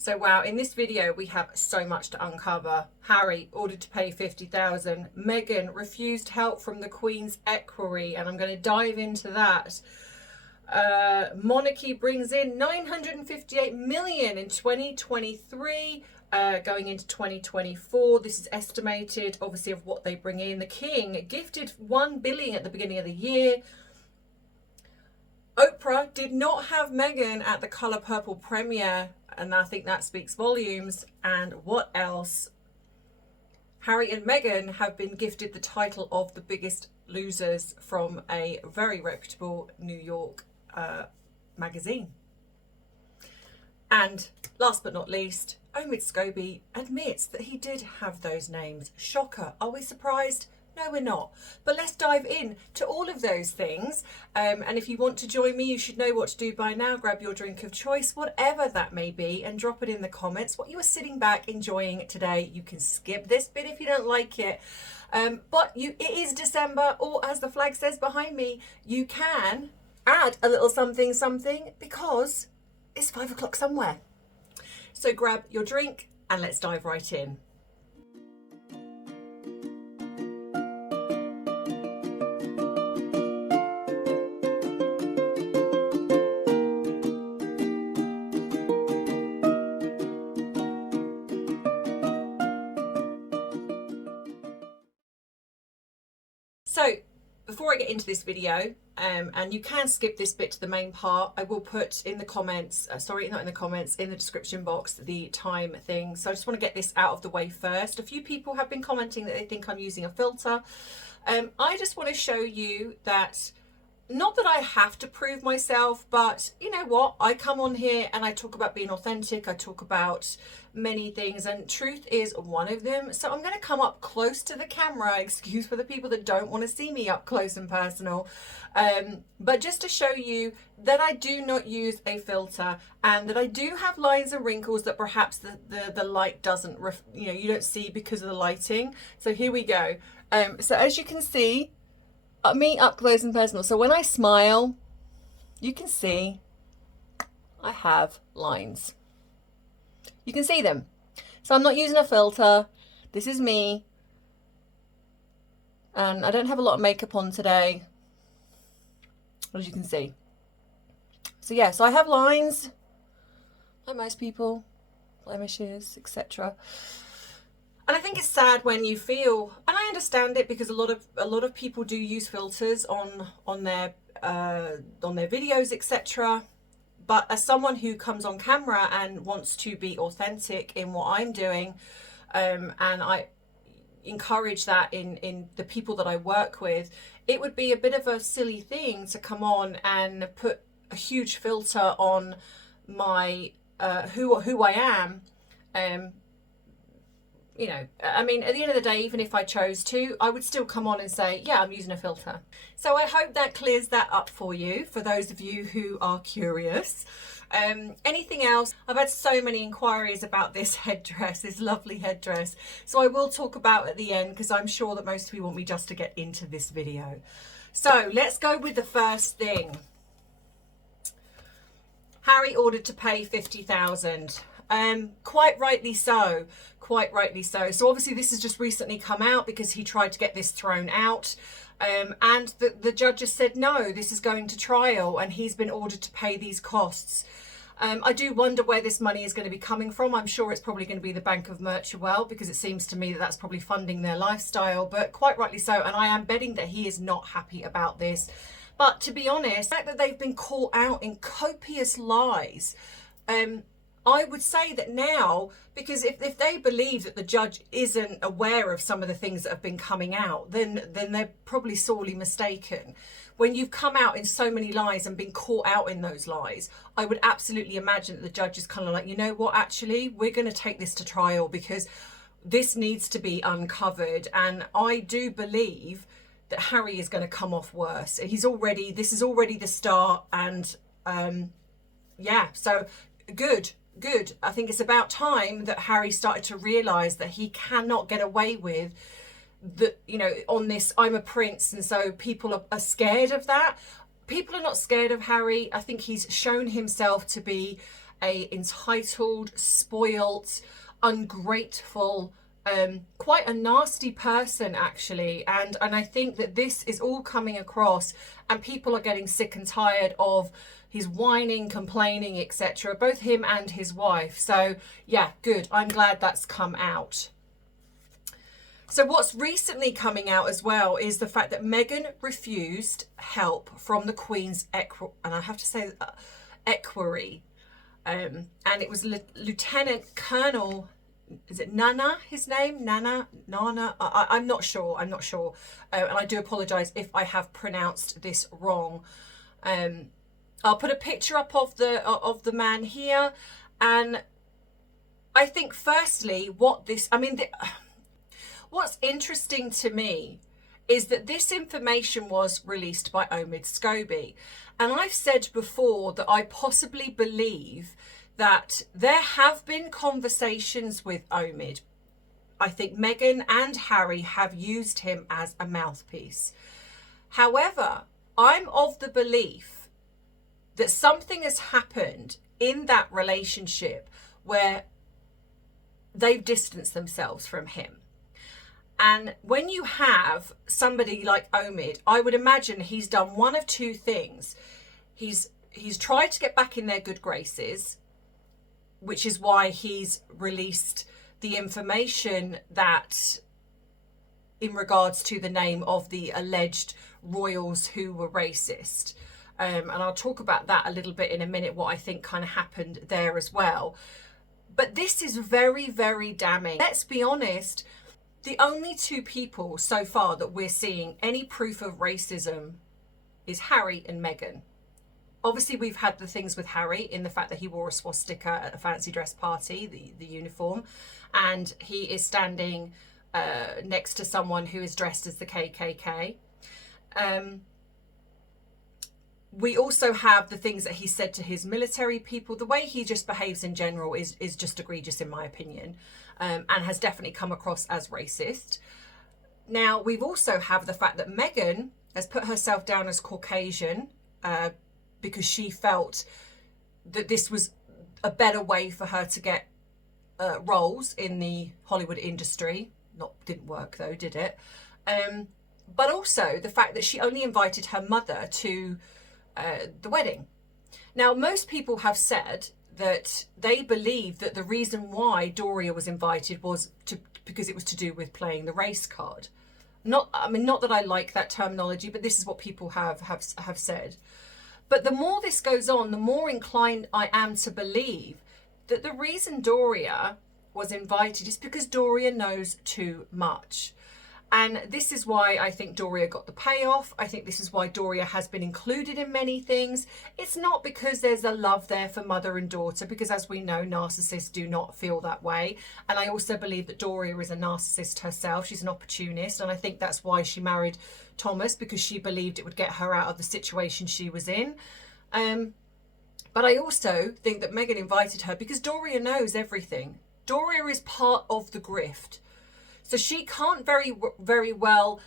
So wow, in this video we have so much to uncover. Harry ordered to pay 50,000. Meghan refused help from the Queen's equerry, and I'm going to dive into that. Monarchy brings in 958 million in 2023, going into 2024. This is estimated, obviously, of what they bring in. The King gifted 1 billion at the beginning of the year. Oprah did not have Meghan at the Colour Purple premiere, and I think that speaks volumes. And what else? Harry and Meghan have been gifted the title of the biggest losers from a very reputable New York magazine. And last but not least, Omid Scobie admits that he did have those names. Shocker. Are we surprised? No, we're not. But let's dive in to all of those things. And if you want to join me, you should know what to do by now. Grab your drink of choice, whatever that may be, and drop it in the comments. What you are sitting back enjoying today. You can skip this bit if you don't like it. But it is December, or as the flag says behind me, you can add a little something something because it's 5 o'clock somewhere. So grab your drink and let's dive right in. So before I get into this video, and you can skip this bit to the main part, I will put in the comments, in the description box, the time thing. So I just want to get this out of the way first. A few people have been commenting that they think I'm using a filter. I just want to show you that, not that I have to prove myself, but you know what? I come on here and I talk about being authentic. I talk about many things, and truth is one of them. So I'm going to come up close to the camera, excuse for the people that don't want to see me up close and personal, but just to show you that I do not use a filter, and that I do have lines and wrinkles that perhaps the light doesn't, you don't see because of the lighting. So here we go. So as you can see, me up close and personal. So when I smile, you can see I have lines. You can see them. So I'm not using a filter. This is me. And I don't have a lot of makeup on today, as you can see. So yeah, so I have lines, like most people, blemishes, etc. And I think it's sad when you feel, and I understand it because a lot of people do use filters on their videos, etc. But as someone who comes on camera and wants to be authentic in what I'm doing, and I encourage that in the people that I work with, it would be a bit of a silly thing to come on and put a huge filter on my who I am. You know, I mean, at the end of the day, even if I chose to, I would still come on and say, yeah, I'm using a filter. So I hope that clears that up for you, for those of you who are curious. Anything else? I've had so many inquiries about this headdress, this lovely headdress. So I will talk about at the end, because I'm sure that most of you want me just to get into this video. So let's go with the first thing. Harry ordered to pay 50,000. Quite rightly so. Quite rightly so. So obviously this has just recently come out because he tried to get this thrown out. And the judge has said, no, this is going to trial, and he's been ordered to pay these costs. I do wonder where this money is going to be coming from. I'm sure it's probably going to be the Bank of Merchewell, because it seems to me that that's probably funding their lifestyle, but quite rightly so. And I am betting that he is not happy about this. But to be honest, the fact that they've been caught out in copious lies, I would say that now, because if they believe that the judge isn't aware of some of the things that have been coming out, then they're probably sorely mistaken. When you've come out in so many lies and been caught out in those lies, I would absolutely imagine that the judge is kind of like, you know what, actually, we're going to take this to trial because this needs to be uncovered. And I do believe that Harry is going to come off worse. This is already the start. And yeah, so good. I think it's about time that Harry started to realise that he cannot get away with that, you know, on this, I'm a prince, and so people are scared of that. People are not scared of Harry. I think he's shown himself to be a entitled, spoilt, ungrateful, quite a nasty person actually, and I think that this is all coming across, and people are getting sick and tired of his whining, complaining, etc., both him and his wife. So yeah, good, I'm glad that's come out. So what's recently coming out as well is the fact that Meghan refused help from the Queen's equerry, and it was Lieutenant Colonel, is it Nana, his name? Nana? I'm not sure. And I do apologise if I have pronounced this wrong. I'll put a picture up of the man here. And I think firstly, what's interesting to me is that this information was released by Omid Scobie. And I've said before that I possibly believe that there have been conversations with Omid. I think Meghan and Harry have used him as a mouthpiece. However, I'm of the belief that something has happened in that relationship where they've distanced themselves from him. And when you have somebody like Omid, I would imagine he's done one of two things. He's tried to get back in their good graces, which is why he's released the information that in regards to the name of the alleged royals who were racist. And I'll talk about that a little bit in a minute, what I think kind of happened there as well. But this is very, very damning. Let's be honest, the only two people so far that we're seeing any proof of racism is Harry and Meghan. Obviously, we've had the things with Harry in the fact that he wore a swastika at a fancy dress party, the uniform, and he is standing next to someone who is dressed as the KKK. We also have the things that he said to his military people. The way he just behaves in general is just egregious in my opinion, and has definitely come across as racist. Now, we've also have the fact that Meghan has put herself down as Caucasian, because she felt that this was a better way for her to get roles in the Hollywood industry. Didn't work though, did it? But also the fact that she only invited her mother to the wedding. Now, most people have said that they believe that the reason why Doria was invited was because it was to do with playing the race card. Not that I like that terminology, but this is what people have said. But the more this goes on, the more inclined I am to believe that the reason Doria was invited is because Doria knows too much. And this is why I think Doria got the payoff. I think this is why Doria has been included in many things. It's not because there's a love there for mother and daughter, because as we know, narcissists do not feel that way. And I also believe that Doria is a narcissist herself. She's an opportunist. And I think that's why she married Thomas, because she believed it would get her out of the situation she was in. But I also think that Meghan invited her because Doria knows everything. Doria is part of the grift. So she can't very well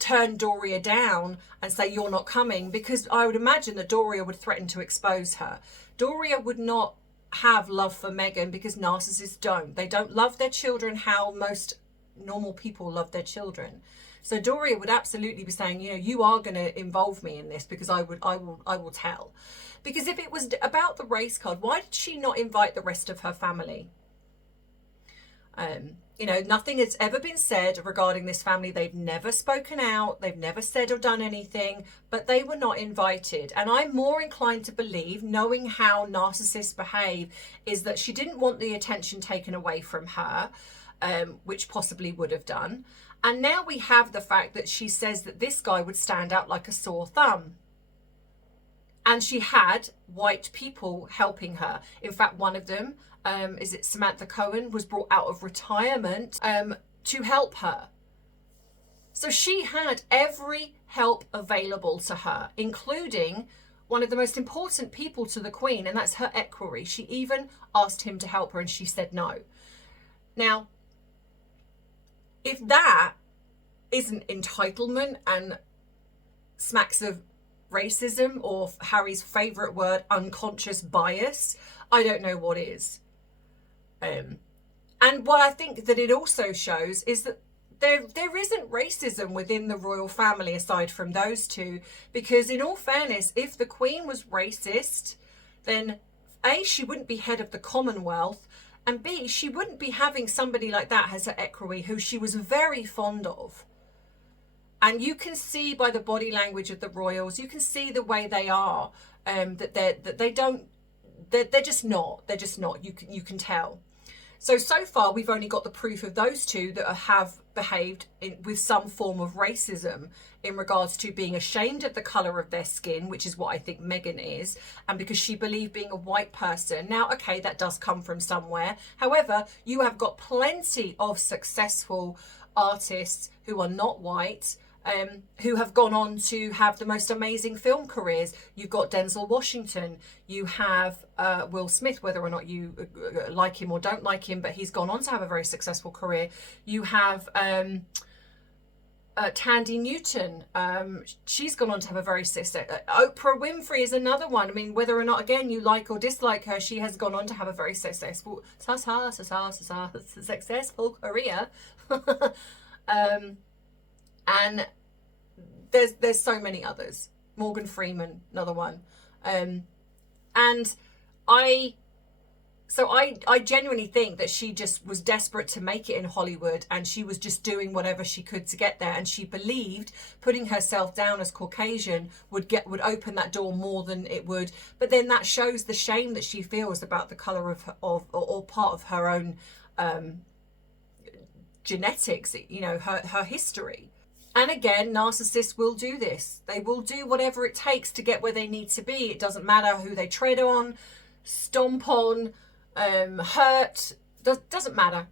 turn Doria down and say, you're not coming, because I would imagine that Doria would threaten to expose her. Doria would not have love for Meghan because narcissists don't. They don't love their children how most normal people love their children. So Doria would absolutely be saying, you are going to involve me in this because I will tell. Because if it was about the race card, why did she not invite the rest of her family? Nothing has ever been said regarding this family. They've never spoken out. They've never said or done anything, but they were not invited. And I'm more inclined to believe, knowing how narcissists behave, is that she didn't want the attention taken away from her, which possibly would have done. And now we have the fact that she says that this guy would stand out like a sore thumb. And she had white people helping her. In fact, one of them, is it Samantha Cohen, was brought out of retirement to help her. So she had every help available to her, including one of the most important people to the Queen, and that's her equerry. She even asked him to help her and she said no. Now, if that isn't entitlement and smacks of racism, or Harry's favourite word, unconscious bias, I don't know what is. And what I think that it also shows is that there isn't racism within the royal family aside from those two, because in all fairness, if the Queen was racist, then A, she wouldn't be head of the Commonwealth, and B, she wouldn't be having somebody like that as her equerry, who she was very fond of. And you can see by the body language of the royals, you can see the way they are, that they're just not. They're just not. You can tell. So far, we've only got the proof of those two that have behaved with some form of racism in regards to being ashamed of the colour of their skin, which is what I think Meghan is, and because she believed being a white person. Now, okay, that does come from somewhere. However, you have got plenty of successful artists who are not white, who have gone on to have the most amazing film careers. You've got Denzel Washington, you have Will Smith, whether or not you like him or don't like him, but he's gone on to have a very successful career. You have Tandy Newton, she's gone on to have a very successful. Oprah Winfrey is another one. I mean, whether or not, again, you like or dislike her, she has gone on to have a very successful career. And there's so many others. Morgan Freeman, another one. And I genuinely think that she just was desperate to make it in Hollywood, and she was just doing whatever she could to get there. And she believed putting herself down as Caucasian would open that door more than it would. But then that shows the shame that she feels about the color or part of her own genetics, you know, her history. And again, narcissists will do this. They will do whatever it takes to get where they need to be. It doesn't matter who they tread on, stomp on, hurt. Doesn't matter.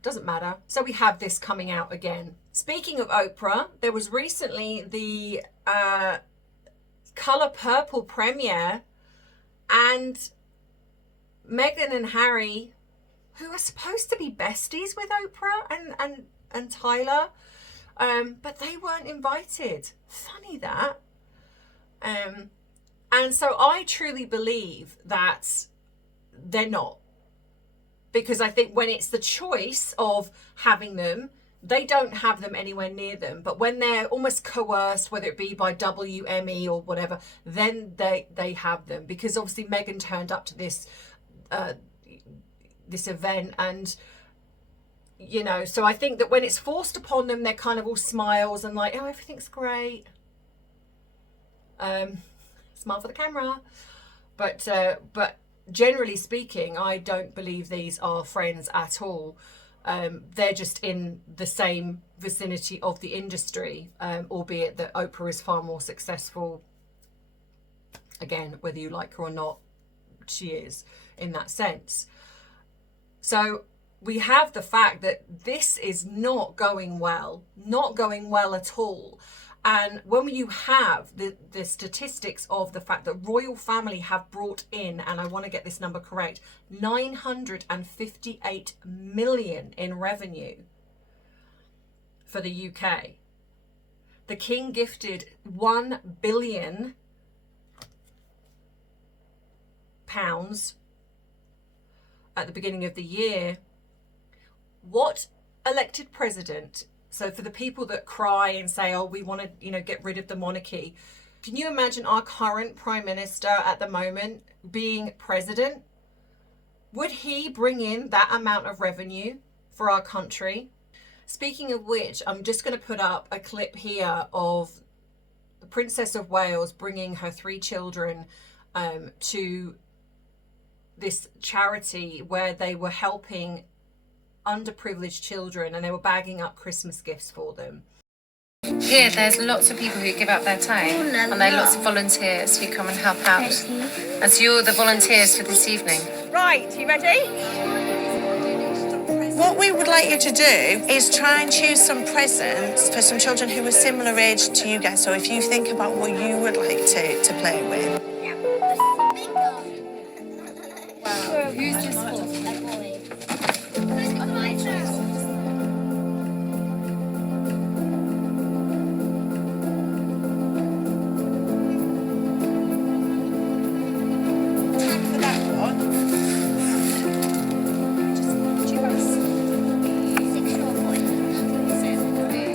So we have this coming out again. Speaking of Oprah, there was recently the Colour Purple premiere, and Meghan and Harry, who are supposed to be besties with Oprah and Tyler, but they weren't invited. Funny that. And so I truly believe that they're not. Because I think when it's the choice of having them, they don't have them anywhere near them. But when they're almost coerced, whether it be by WME or whatever, then they have them. Because obviously Meghan turned up to this event, and you know, so I think that when it's forced upon them, they're kind of all smiles and like, oh, everything's great. Smile for the camera. But generally speaking, I don't believe these are friends at all. They're just in the same vicinity of the industry, albeit that Oprah is far more successful. Again, whether you like her or not, she is in that sense. So we have the fact that this is not going well at all. And when you have the statistics of the fact that royal family have brought in, and I want to get this number correct, 958 million in revenue for the UK. The King gifted £1 billion at the beginning of the year. What elected president? So for the people that cry and say, oh, we want to, you know, get rid of the monarchy. Can you imagine our current prime minister at the moment being president? Would he bring in that amount of revenue for our country? Speaking of which, I'm just going to put up a clip here of the Princess of Wales bringing her 3 children to this charity where they were helping underprivileged children, and they were bagging up Christmas gifts for them. Here, there's lots of people who give up their time, and there are lots of volunteers who come and help out. And so you're the volunteers for this evening. Right, you ready? What we would like you to do is try and choose some presents for some children who are similar age to you guys. So if you think about what you would like to play with. Wow. Who's this for?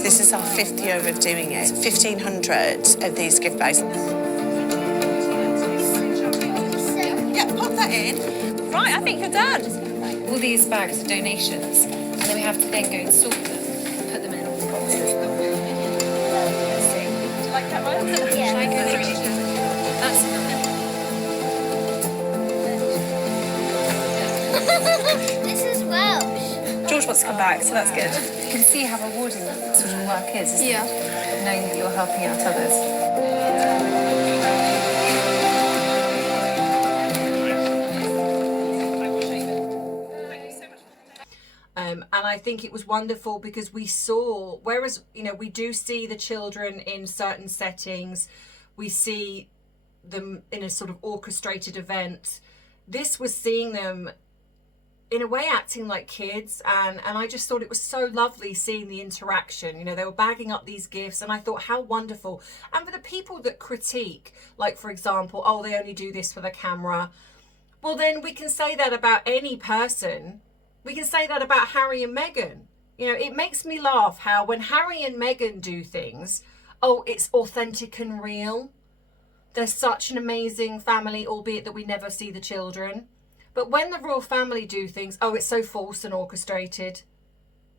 This is our 5th year of doing it. 1,500 of these gift bags. Yeah, pop that in. Right, I think you're done. All these bags are donations, and then we have to then go and sort them and put them in all the boxes. Do you like that one? Yeah. Shall I go through each one? That's This is Welsh. George wants to come back, so that's good. You can see how rewarding that sort of work is, isn't Yeah. it? Knowing that you're helping out others. And I think it was wonderful because we saw, whereas, you know, we do see the children in certain settings, we see them in a sort of orchestrated event. This was seeing them in a way acting like kids, and I just thought it was so lovely seeing the interaction. You know, they were bagging up these gifts, and I thought how wonderful. And for the people that critique, like for example, oh, they only do this for the camera, well then we can say that about any person. We can say that about Harry and Meghan. You know, it makes me laugh how when Harry and Meghan do things, oh, it's authentic and real. They're such an amazing family, albeit that we never see the children. But when the royal family do things, oh, it's so false and orchestrated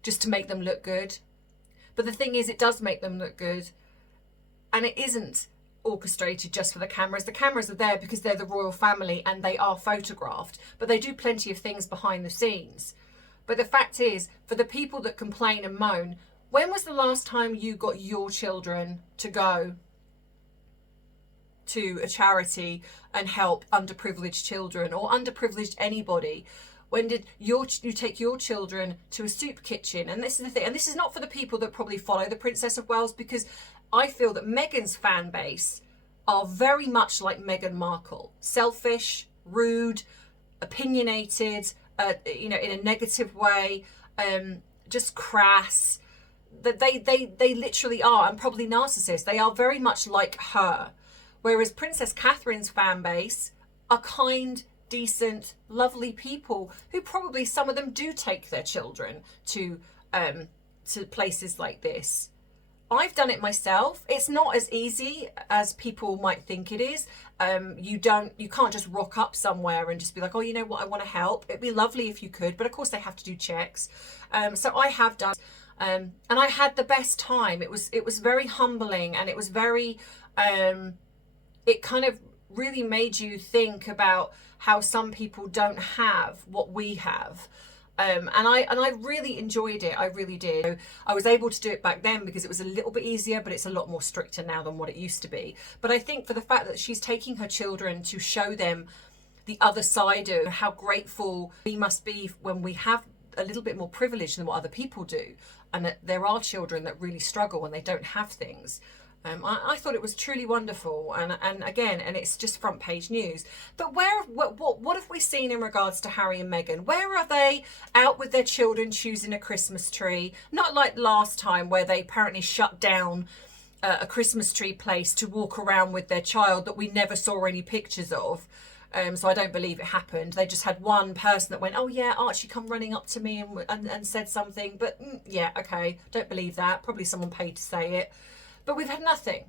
just to make them look good. But the thing is, it does make them look good. And it isn't orchestrated just for the cameras. The cameras are there because they're the royal family and they are photographed. But they do plenty of things behind the scenes. But the fact is, for the people that complain and moan, when was the last time you got your children to go to a charity and help underprivileged children or underprivileged anybody? When did you take your children to a soup kitchen? And this is the thing, and this is not for the people that probably follow the Princess of Wales, because I feel that Meghan's fan base are very much like Meghan Markle, selfish, rude, opinionated, you know, in a negative way, just crass. That they literally are, and probably narcissists. They are very much like her. Whereas Princess Catherine's fan base are kind, decent, lovely people who probably, some of them do take their children to places like this. I've done it myself. It's not as easy as people might think it is. You can't just rock up somewhere and just be like, oh, you know what, I want to help. It'd be lovely if you could, but of course they have to do checks. So I have done, and I had the best time. It was very humbling, and it was very, it kind of really made you think about how some people don't have what we have. And I really enjoyed it. I really did. I was able to do it back then because it was a little bit easier, but it's a lot more stricter now than what it used to be. But I think for the fact that she's taking her children to show them the other side of how grateful we must be when we have a little bit more privilege than what other people do, and that there are children that really struggle when they don't have things. I thought it was truly wonderful, and again, and it's just front page news. But what have we seen in regards to Harry and Meghan? Where are they out with their children choosing a Christmas tree? Not like last time where they apparently shut down a Christmas tree place to walk around with their child that we never saw any pictures of. So I don't believe it happened. They just had one person that went, oh yeah, Archie come running up to me and said something. But yeah, okay, don't believe that. Probably someone paid to say it. But we've had nothing.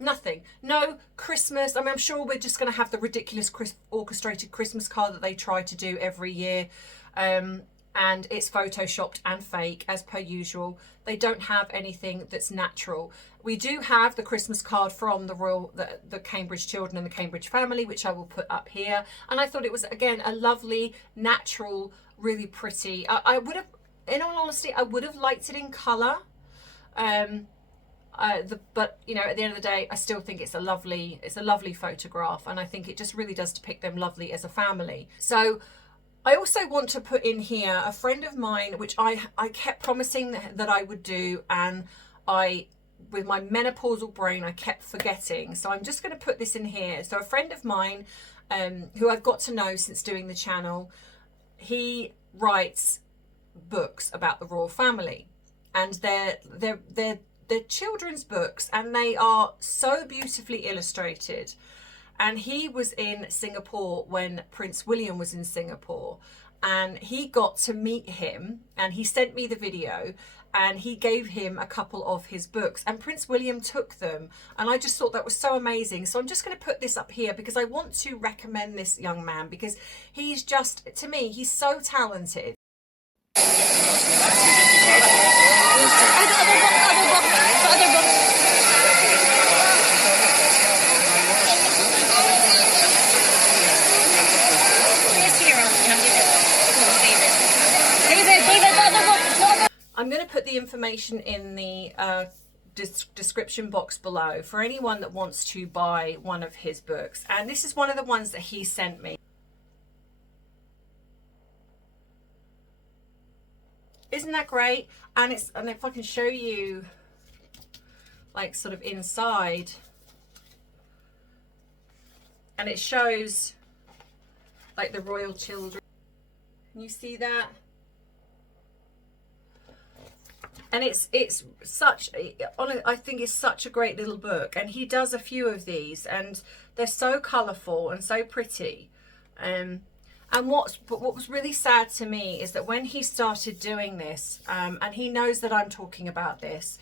No Christmas. I mean, I'm sure we're just going to have the ridiculous orchestrated Christmas card that they try to do every year. And it's photoshopped and fake as per usual. They don't have anything that's natural. We do have the Christmas card from the Cambridge children and the Cambridge family, which I will put up here. And I thought it was, again, a lovely, natural, really pretty. I would have, in all honesty, I would have liked it in colour. But you know, at the end of the day, I still think it's a lovely photograph, and I think it just really does depict them lovely as a family. So I also want to put in here a friend of mine, which I kept promising that I would do, and with my menopausal brain, I kept forgetting. So I'm just going to put this in here. So a friend of mine, who I've got to know since doing the channel, he writes books about the royal family, and they're children's books, and they are so beautifully illustrated. And he was in Singapore when Prince William was in Singapore, and he got to meet him, and he sent me the video, and he gave him a couple of his books, and Prince William took them, and I just thought that was so amazing. So I'm just going to put this up here because I want to recommend this young man, because he's just, to me, he's so talented. I'm going to put the information in the description box below for anyone that wants to buy one of his books. And this is one of the ones that he sent me. Isn't that great? And if I can show you, like, sort of inside, and it shows like the royal children. Can you see that? And it's such, I think it's such a great little book, and he does a few of these, and they're so colourful and so pretty. And what was really sad to me is that when he started doing this, and he knows that I'm talking about this,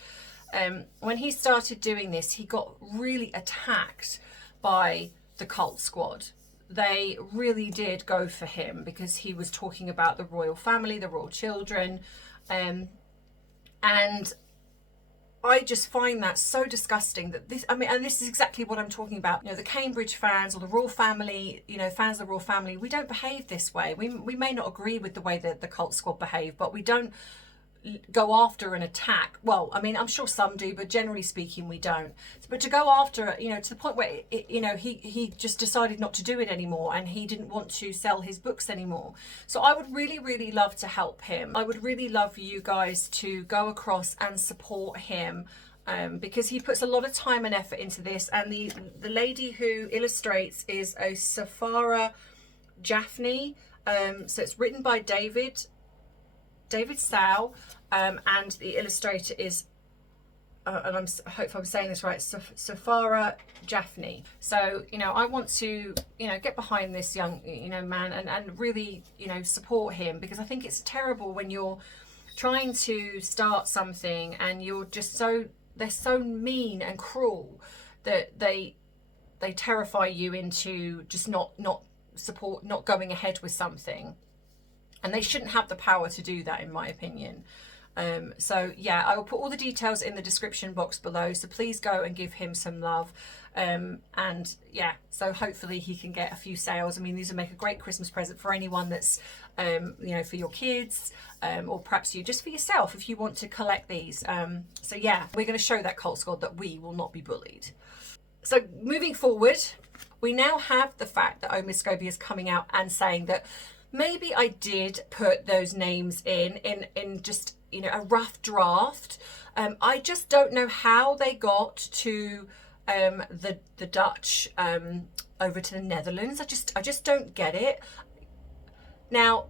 when he started doing this, he got really attacked by the cult squad. They really did go for him because he was talking about the royal family, the royal children, and I just find that so disgusting that this, I mean, and this is exactly what I'm talking about. You know, the Cambridge fans or the royal family, you know, fans of the royal family, we don't behave this way. We may not agree with the way that the cult squad behave, but we don't go after an attack. Well, I mean, I'm sure some do, but generally speaking, we don't. But to go after, you know, to the point where, you know, he just decided not to do it anymore, and he didn't want to sell his books anymore. So I would really, really love to help him. I would really love for you guys to go across and support him, because he puts a lot of time and effort into this. And the lady who illustrates is a Safara Jaffney. So it's written by David SEOW, and the illustrator is, and I hope I'm saying this right, Safara Jaffney. So, you know, I want to, you know, get behind this young, you know, man, and really, you know, support him, because I think it's terrible when you're trying to start something and you're just they're so mean and cruel that they terrify you into just not going ahead with something. And they shouldn't have the power to do that, in my opinion. So yeah, I will put all the details in the description box below, so please go and give him some love. And yeah, so hopefully he can get a few sales. I mean, these will make a great Christmas present for anyone that's, you know, for your kids, or perhaps you just for yourself if you want to collect these. So yeah, we're going to show that cult squad that we will not be bullied. So moving forward, we now have the fact that Omid Scobie is coming out and saying that maybe I did put those names in just, you know, a rough draft. I just don't know how they got to the Dutch over to the Netherlands. I just don't get it. Now,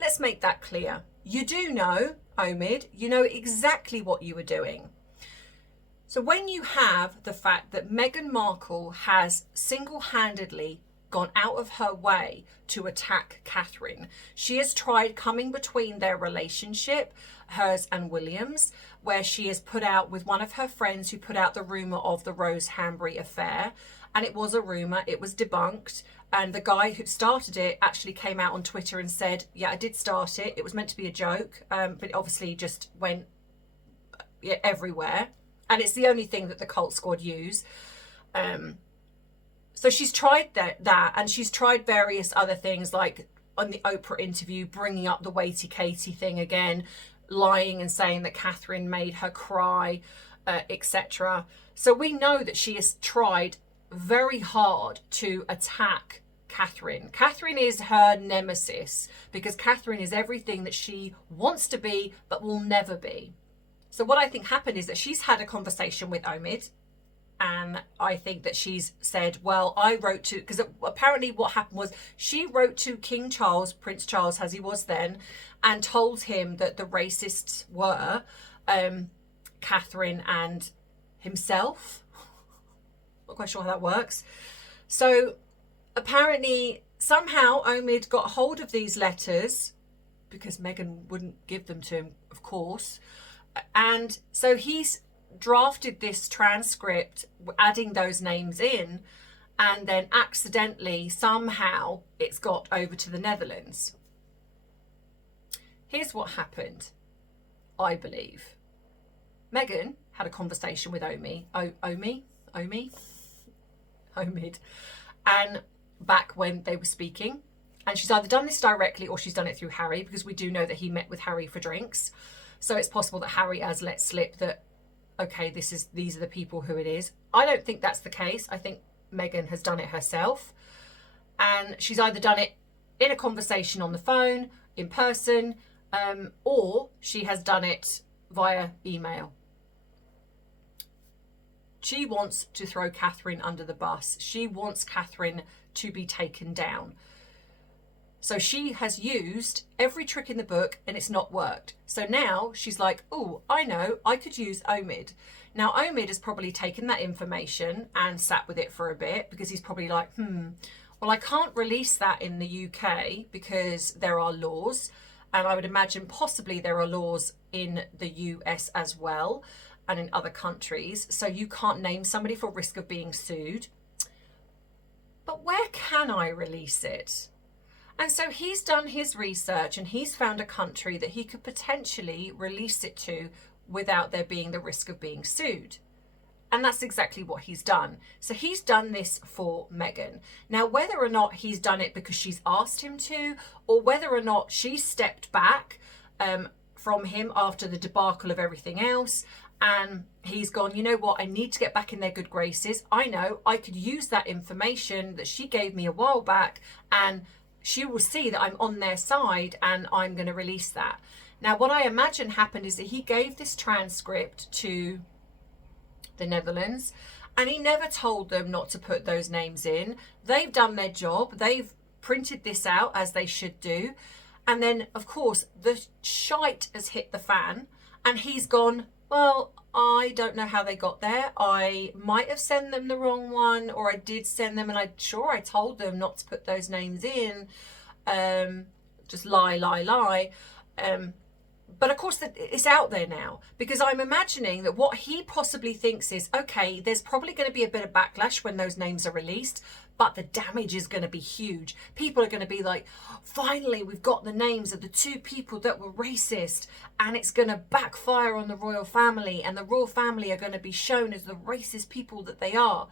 let's make that clear. You do know, Omid, you know exactly what you were doing. So when you have the fact that Meghan Markle has single-handedly gone out of her way to attack Catherine. She has tried coming between their relationship, hers and William's, where she has put out with one of her friends who put out the rumour of the Rose Hanbury affair. And it was a rumour, it was debunked. And the guy who started it actually came out on Twitter and said, yeah, I did start it. It was meant to be a joke, but it obviously just went everywhere. And it's the only thing that the cult squad use. So she's tried that, and she's tried various other things, like on the Oprah interview, bringing up the Waity Katie thing again, lying and saying that Catherine made her cry, etc. So we know that she has tried very hard to attack Catherine. Catherine is her nemesis, because Catherine is everything that she wants to be but will never be. So what I think happened is that she's had a conversation with Omid. And I think that she's said, well, I wrote to, because apparently what happened was she wrote to King Charles, Prince Charles as he was then, and told him that the racists were Catherine and himself. Not quite sure how that works. So apparently somehow Omid got hold of these letters, because Meghan wouldn't give them to him, of course. And so he's drafted this transcript, adding those names in, and then accidentally, somehow, it's got over to the Netherlands. Here's what happened, I believe. Meghan had a conversation with Omid, and back when they were speaking, and she's either done this directly or she's done it through Harry, because we do know that he met with Harry for drinks. So it's possible that Harry has let slip that, okay, these are the people who it is. I don't think that's the case. I think Meghan has done it herself, and she's either done it in a conversation on the phone, in person, or she has done it via email. She wants to throw Catherine under the bus. She wants Catherine to be taken down. So she has used every trick in the book and it's not worked. So now she's like, oh, I know, I could use Omid. Now Omid has probably taken that information and sat with it for a bit, because he's probably like, well, I can't release that in the UK because there are laws. And I would imagine possibly there are laws in the US as well, and in other countries. So you can't name somebody for risk of being sued. But where can I release it? And so he's done his research and he's found a country that he could potentially release it to without there being the risk of being sued. And that's exactly what he's done. So he's done this for Meghan. Now, whether or not he's done it because she's asked him to, or whether or not she stepped back from him after the debacle of everything else, and he's gone, you know what, I need to get back in their good graces. I know I could use that information that she gave me a while back, and she will see that I'm on their side, and I'm going to release that. Now, what I imagine happened is that he gave this transcript to the Netherlands, and he never told them not to put those names in. They've done their job. They've printed this out as they should do. And then, of course, the shite has hit the fan, and he's gone, well, I don't know how they got there. I might have sent them the wrong one, or I did send them, and I told them not to put those names in. Just lie. But of course, it's out there now, because I'm imagining that what he possibly thinks is, okay, there's probably going to be a bit of backlash when those names are released, but the damage is going to be huge. People are going to be like, finally, we've got the names of the two people that were racist, and it's going to backfire on the royal family, and the royal family are going to be shown as the racist people that they are.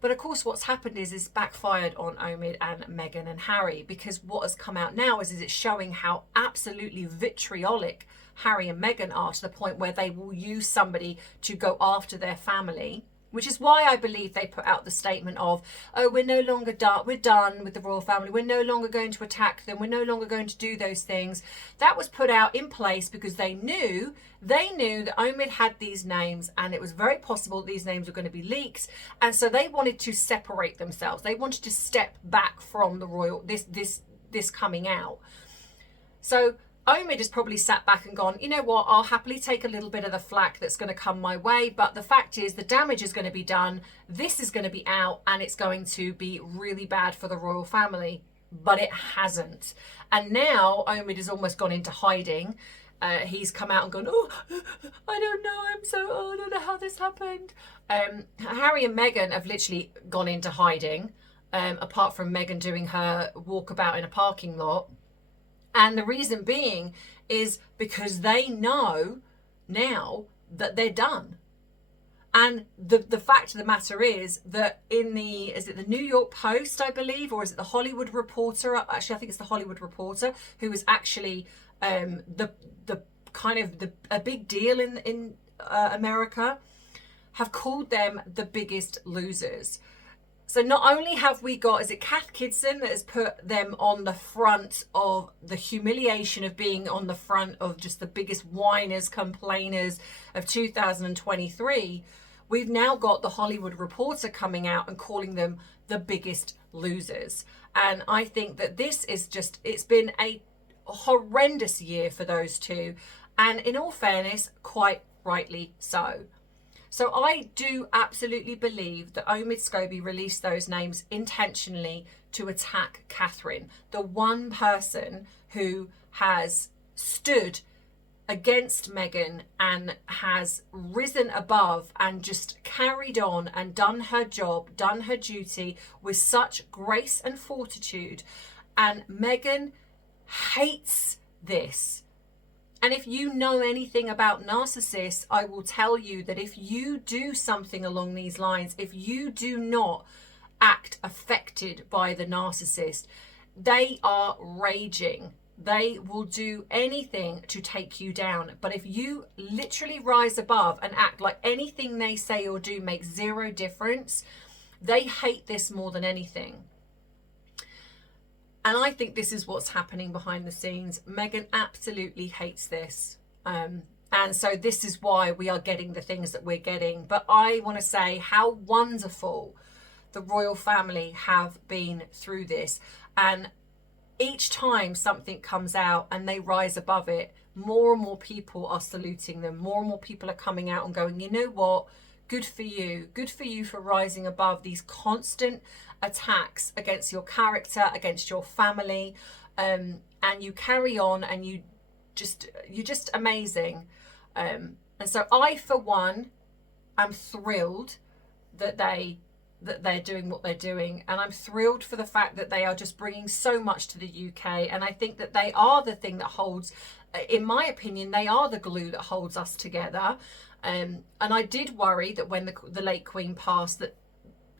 But of course, what's happened is it's backfired on Omid and Meghan and Harry, because what has come out now is it's showing how absolutely vitriolic Harry and Meghan are, to the point where they will use somebody to go after their family, which is why I believe they put out the statement of, oh, we're no longer done, we're done with the royal family, we're no longer going to attack them, we're no longer going to do those things. That was put out in place because they knew that Omid had these names, and it was very possible these names were going to be leaks, and so they wanted to separate themselves. They wanted to step back from the royal, this coming out. So Omid has probably sat back and gone, you know what, I'll happily take a little bit of the flack that's going to come my way, but the fact is the damage is going to be done, this is going to be out, and it's going to be really bad for the royal family. But it hasn't. And now Omid has almost gone into hiding. He's come out and gone, oh, I don't know, I don't know how this happened. Harry and Meghan have literally gone into hiding, apart from Meghan doing her walkabout in a parking lot. And the reason being is because they know now that they're done. And the fact of the matter is that is it the New York Post, I believe, or is it the Hollywood Reporter? Actually, I think it's the Hollywood Reporter, who is actually the kind of a big deal in America, have called them the biggest losers. So not only have we got, is it Kath Kidson that has put them on the front of the humiliation of being on the front of just the biggest whiners, complainers of 2023, we've now got the Hollywood Reporter coming out and calling them the biggest losers. And I think that this is just, it's been a horrendous year for those two. And in all fairness, quite rightly so. So I do absolutely believe that Omid Scobie released those names intentionally to attack Catherine, the one person who has stood against Meghan and has risen above and just carried on and done her job, done her duty with such grace and fortitude. And Meghan hates this. And if you know anything about narcissists, I will tell you that if you do something along these lines, if you do not act affected by the narcissist, they are raging. They will do anything to take you down. But if you literally rise above and act like anything they say or do makes zero difference, they hate this more than anything. And I think this is what's happening behind the scenes. Meghan absolutely hates this. And so this is why we are getting the things that we're getting. But I want to say how wonderful the royal family have been through this. And each time something comes out and they rise above it, more and more people are saluting them. More and more people are coming out and going, you know what? Good for you. Good for you for rising above these constant attacks against your character, against your family. And you carry on and you're just amazing. And so I, for one, am thrilled that they're doing what they're doing, and I'm thrilled for the fact that they are just bringing so much to the UK. And I think that they are the thing that holds, in my opinion, they are the glue that holds us together. And I did worry that when the late Queen passed that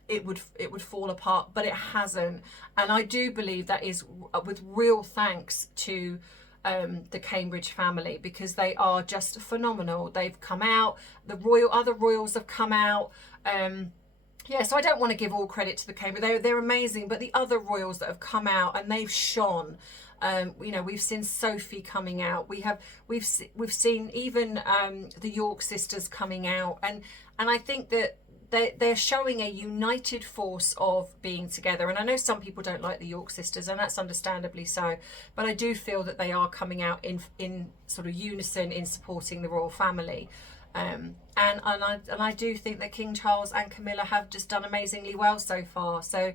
it would fall apart, but it hasn't. And I do believe that is with real thanks to the Cambridge family, because they are just phenomenal. They've come out, other royals have come out. Yeah, so I don't want to give all credit to the Cambridge. They're amazing, but the other royals that have come out and they've shone. You know, we've seen Sophie coming out. We've seen even the York sisters coming out, and I think that they're showing a united force of being together. And I know some people don't like the York sisters, and that's understandably so, but I do feel that they are coming out in sort of unison in supporting the royal family. And I do think that King Charles and Camilla have just done amazingly well so far. So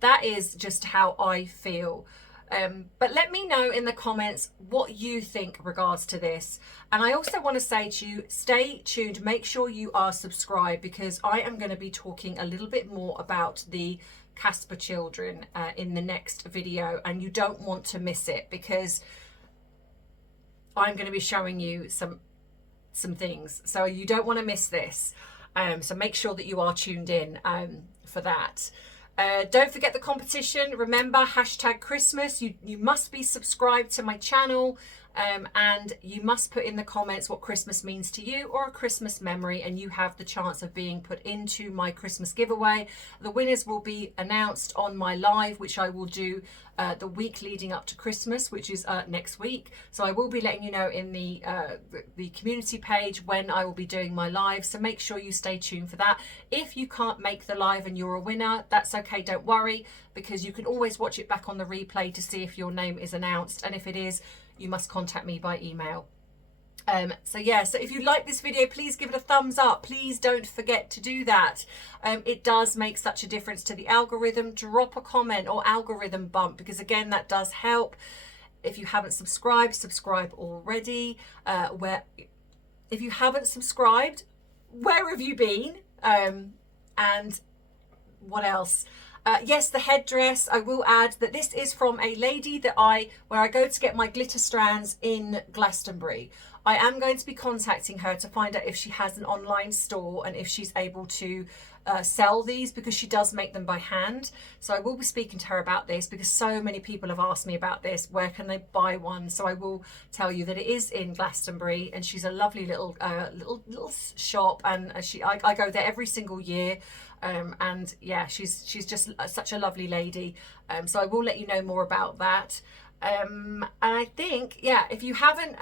that is just how I feel. But let me know in the comments what you think regards to this. And I also want to say to you, stay tuned, make sure you are subscribed, because I am going to be talking a little bit more about the Casper children in the next video, and you don't want to miss it, because I'm going to be showing you some things, so you don't want to miss this. So make sure that you are tuned in for that. Don't forget the competition. Remember, #Christmas. You must be subscribed to my channel, and you must put in the comments what Christmas means to you or a Christmas memory, and you have the chance of being put into my Christmas giveaway. The winners will be announced on my live, which I will do the week leading up to Christmas, which is next week. So I will be letting you know in the community page when I will be doing my live, so make sure you stay tuned for that. If you can't make the live and you're a winner, that's okay, don't worry, because you can always watch it back on the replay to see if your name is announced, and if it is, you must contact me by email. So yeah, so if you like this video, please give it a thumbs up. Please don't forget to do that. It does make such a difference to the algorithm. Drop a comment or algorithm bump, because again, that does help. If you haven't subscribed, subscribe already. If you haven't subscribed, where have you been? And what else? Yes, the headdress. I will add that this is from a lady that where I go to get my glitter strands in Glastonbury. I am going to be contacting her to find out if she has an online store and if she's able to sell these, because she does make them by hand. So I will be speaking to her about this, because so many people have asked me about this. Where can they buy one? So I will tell you that it is in Glastonbury, and she's a lovely little shop, and I go there every single year. And yeah, she's just such a lovely lady. So I will let you know more about that. And I think, yeah, if you haven't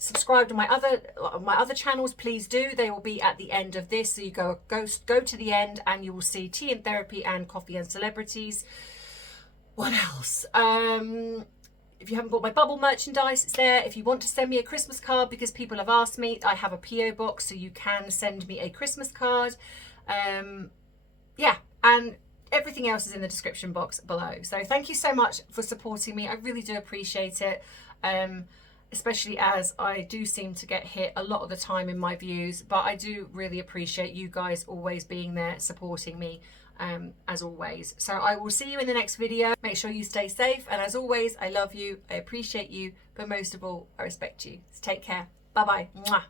subscribed to my other channels, please do. They will be at the end of this, so you go to the end and you will see Tea and Therapy and Coffee and Celebrities. What else? If you haven't bought my bubble merchandise, it's there. If you want to send me a Christmas card, because people have asked me, I have a PO box, so you can send me a Christmas card. Yeah, and everything else is in the description box below. So thank you so much for supporting me. I really do appreciate it, especially as I do seem to get hit a lot of the time in my views, but I do really appreciate you guys always being there supporting me, as always. So I will see you in the next video. Make sure you stay safe, and as always, I love you, I appreciate you, but most of all, I respect you. So take care. Bye bye. Mwah.